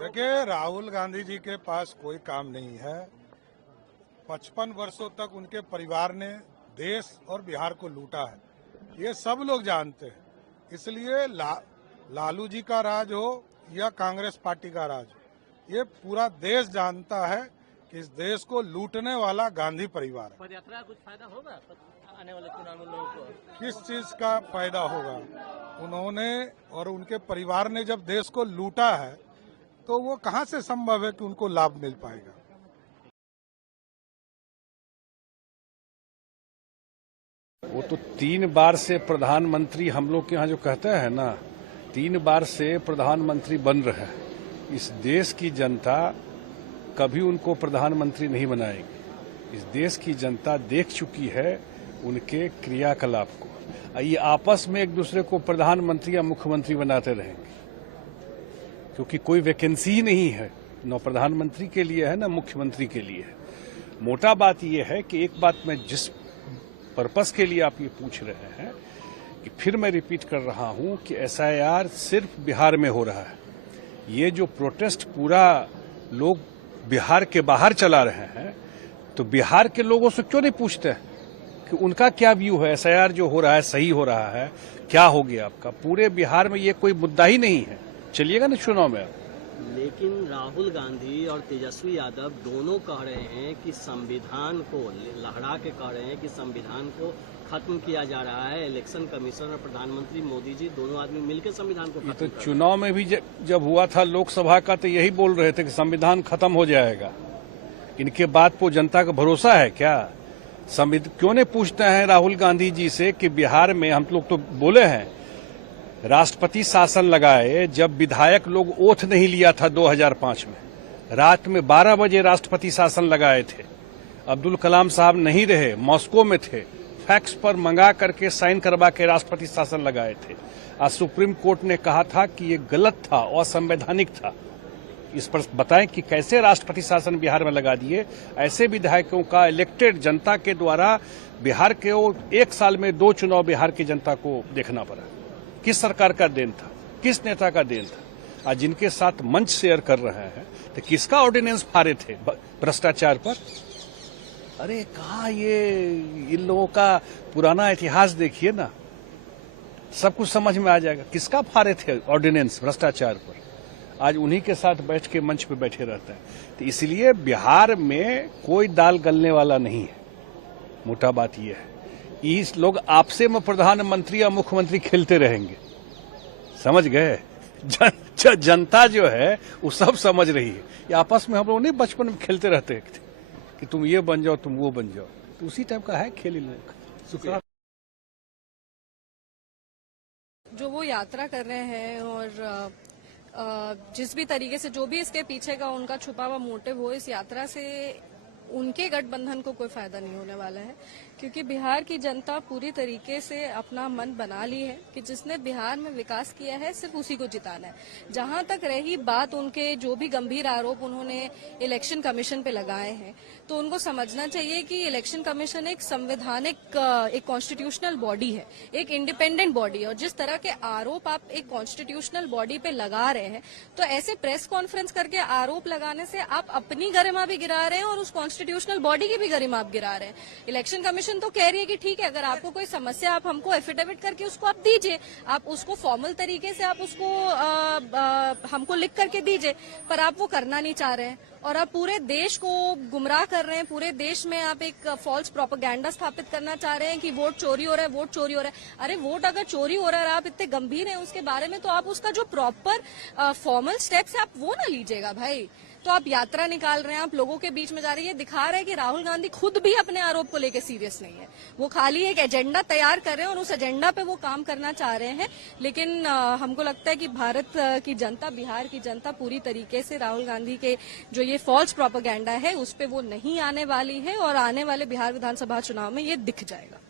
देखिए, राहुल गांधी जी के पास कोई काम नहीं है। 55 वर्षों तक उनके परिवार ने देश और बिहार को लूटा है, ये सब लोग जानते हैं। इसलिए लालू जी का राज हो या कांग्रेस पार्टी का राज हो, ये पूरा देश जानता है कि इस देश को लूटने वाला गांधी परिवार है। पदयात्रा कुछ फायदा होगा आने वाले चुनाव में लोगों को? किस चीज का फायदा होगा? उन्होंने और उनके परिवार ने जब देश को लूटा है तो वो कहां से संभव है कि उनको लाभ मिल पाएगा? वो तो 3 बार से प्रधानमंत्री, हम लोग के यहाँ जो कहते हैं ना, 3 बार से प्रधानमंत्री बन रहे हैं। इस देश की जनता कभी उनको प्रधानमंत्री नहीं बनाएगी। इस देश की जनता देख चुकी है उनके क्रियाकलाप को। ये आपस में एक दूसरे को प्रधानमंत्री या मुख्यमंत्री बनाते रहेंगे, क्योंकि कोई वैकेंसी ही नहीं है, न प्रधानमंत्री के लिए है न मुख्यमंत्री के लिए है। मोटा बात यह है कि एक बात मैं जिस पर्पस के लिए आप ये पूछ रहे हैं, कि फिर मैं रिपीट कर रहा हूं कि SIR सिर्फ बिहार में हो रहा है। ये जो प्रोटेस्ट पूरा लोग बिहार के बाहर चला रहे हैं, तो बिहार के लोगों से क्यों नहीं पूछते हैं कि उनका क्या व्यू है? SIR जो हो रहा है सही हो रहा है? क्या हो गया आपका? पूरे बिहार में ये कोई मुद्दा ही नहीं है। चलिएगा ना चुनाव में। लेकिन राहुल गांधी और तेजस्वी यादव दोनों कह रहे हैं कि संविधान को लहरा के कह रहे हैं कि संविधान को खत्म किया जा रहा है। इलेक्शन कमीशन और प्रधानमंत्री मोदी जी दोनों आदमी मिलकर संविधान को खत्म तो चुनाव में भी जब हुआ था लोकसभा का, तो यही बोल रहे थे कि संविधान खत्म हो जाएगा। इनके बाद को जनता का भरोसा है क्या? क्यों नहीं पूछते हैं राहुल गांधी जी से कि बिहार में हम लोग तो बोले हैं राष्ट्रपति शासन लगाए, जब विधायक लोग ओथ नहीं लिया था 2005 में, रात में 12 बजे राष्ट्रपति शासन लगाए थे। अब्दुल कलाम साहब नहीं रहे, मॉस्को में थे, फैक्स पर मंगा करके साइन करवा के राष्ट्रपति शासन लगाए थे। आज सुप्रीम कोर्ट ने कहा था कि ये गलत था, असंवैधानिक था। इस पर बताएं कि कैसे राष्ट्रपति शासन बिहार में लगा दिए। ऐसे विधायकों का इलेक्टेड जनता के द्वारा बिहार के 1 साल में 2 चुनाव बिहार की जनता को देखना पड़ा। किस सरकार का देन था? किस नेता का देन था? आज जिनके साथ मंच शेयर कर रहे हैं, तो किसका ऑर्डिनेंस फाड़े थे भ्रष्टाचार पर? अरे कहाँ ये इन लोगों का पुराना इतिहास देखिए ना, सब कुछ समझ में आ जाएगा। किसका फाड़े थे ऑर्डिनेंस भ्रष्टाचार पर? आज उन्हीं के साथ बैठ के मंच पे बैठे रहते हैं। तो इसलिए बिहार में कोई दाल गलने वाला नहीं है। मोटा बात यह है, इस लोग आपसे में प्रधानमंत्री या मुख्यमंत्री खेलते रहेंगे। समझ गए? जनता जो है वो सब समझ रही है। ये आपस में हम लोग नहीं बचपन में खेलते रहते थे कि तुम ये बन जाओ, तुम वो बन जाओ, तो उसी टाइप का है खेल इन लोग का। जो वो यात्रा कर रहे हैं और जिस भी तरीके से जो भी इसके पीछे का उनका छुपा हुआ मोटिव हो, इस यात्रा से उनके गठबंधन को कोई फायदा नहीं होने वाला है, क्योंकि बिहार की जनता पूरी तरीके से अपना मन बना ली है कि जिसने बिहार में विकास किया है सिर्फ उसी को जिताना है। जहां तक रही बात उनके जो भी गंभीर आरोप उन्होंने इलेक्शन कमीशन पे लगाए हैं, तो उनको समझना चाहिए कि इलेक्शन कमीशन एक संवैधानिक, एक कॉन्स्टिट्यूशनल बॉडी है, एक इंडिपेंडेंट बॉडी है। और जिस तरह के आरोप आप एक कॉन्स्टिट्यूशनल बॉडी पे लगा रहे हैं, तो ऐसे प्रेस कॉन्फ्रेंस करके आरोप लगाने से आप अपनी गरिमा भी गिरा रहे हैं और उस कॉन्स्टिट्यूशनल बॉडी की भी गरिमा आप गिरा रहे हैं। इलेक्शन कमीशन तो कह रही है कि ठीक है, अगर आपको कोई समस्या, आप हमको एफिडेविट करके उसको आप दीजिए, आप उसको फॉर्मल तरीके से आप उसको हमको लिख करके दीजिए, पर आप वो करना नहीं चाह रहे हैं और आप पूरे देश को गुमराह कर रहे हैं। पूरे देश में आप एक फॉल्स प्रोपेगेंडा स्थापित करना चाह रहे हैं कि वोट चोरी हो रहा है, वोट चोरी हो रहा है। अरे वोट अगर चोरी हो रहा है, आप इतने गंभीर हैं उसके बारे में, तो आप उसका जो प्रॉपर फॉर्मल स्टेप्स है आप वो ना लीजिएगा भाई। तो आप यात्रा निकाल रहे हैं, आप लोगों के बीच में जा रही है, दिखा रहे हैं कि राहुल गांधी खुद भी अपने आरोप को लेकर सीरियस नहीं है। वो खाली एक एजेंडा तैयार कर रहे हैं और उस एजेंडा पे वो काम करना चाह रहे हैं। लेकिन हमको लगता है कि भारत की जनता, बिहार की जनता पूरी तरीके से राहुल गांधी के जो ये फॉल्स प्रोपेगेंडा है उस पे वो नहीं आने वाली है और आने वाले बिहार विधानसभा चुनाव में ये दिख जाएगा।